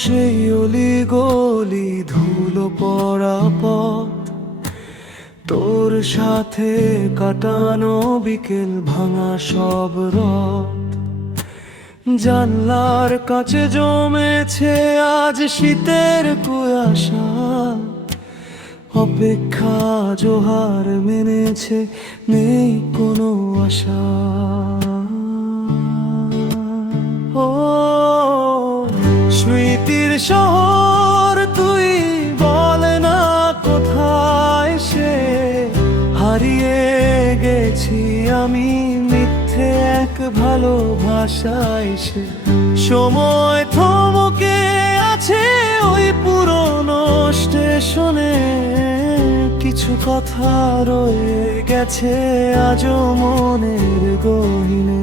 সেই অলি গলি ধুলো পড়া পথ, তোর সাথে কাটানো বিকেল ভাঙা সব রাত। জানলার কাছে জমেছে আজ শীতের কুয়াশা, অপেক্ষা জোহার মেনেছে, নেই কোনো আশা। ও স্মৃতির শহর তুই বল না কোথায় সে, হারিয়ে গেছি আমি মিথ্যে এক ভালোবাসায় সে। সময় থমকে আছে ওই পুরনো স্টেশনে, কিছু কথা রয়ে গেছে আজও মনের গহীনে।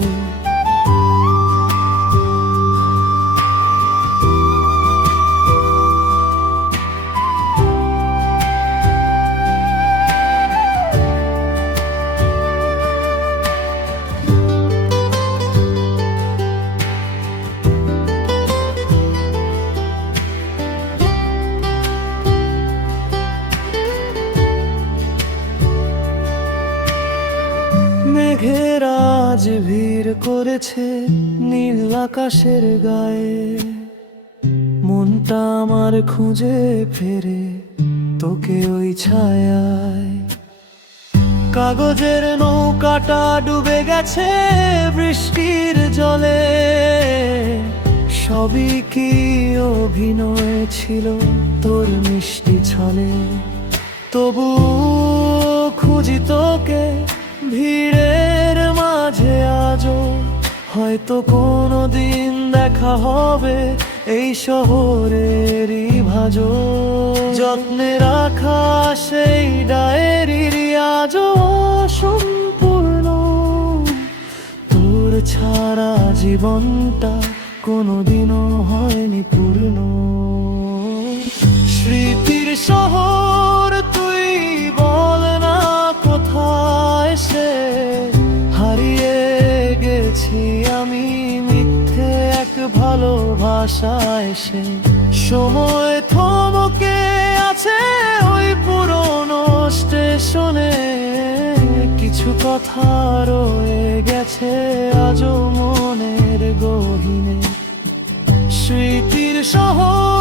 মেঘের আজ ভিড় করেছে নীল আকাশের গায়ে, মনটা আমার খুঁজে ফেরে তোকে ওই ছায়ায়। কাগজের নৌকাটা ডুবে গেছে বৃষ্টির জলে, সবই কি অভিনয় ছিল তোর মিষ্টি ছলে। তবু খুঁজি তোকে ভিড়ের মাঝে আজও, হয়তো কোনো দিন দেখা হবে এই শহরেরই ভাজো। যত্নে রাখা সেই ডায়েরির আজও সম্পূর্ণ, তোর ছাড়া জীবনটা কোনোদিনও হয়নি পূর্ণ। স্মৃতির শহর তুই বল না কোথায় সে, হারিয়ে গেছি আমি মিথ্যে এক ভালোবাসায় সে। সময় থমকে আছে ওই পুরনো স্টেশনে, কিছু কথা রয়ে গেছে আজও মনের গহীনে। স্মৃতির শহর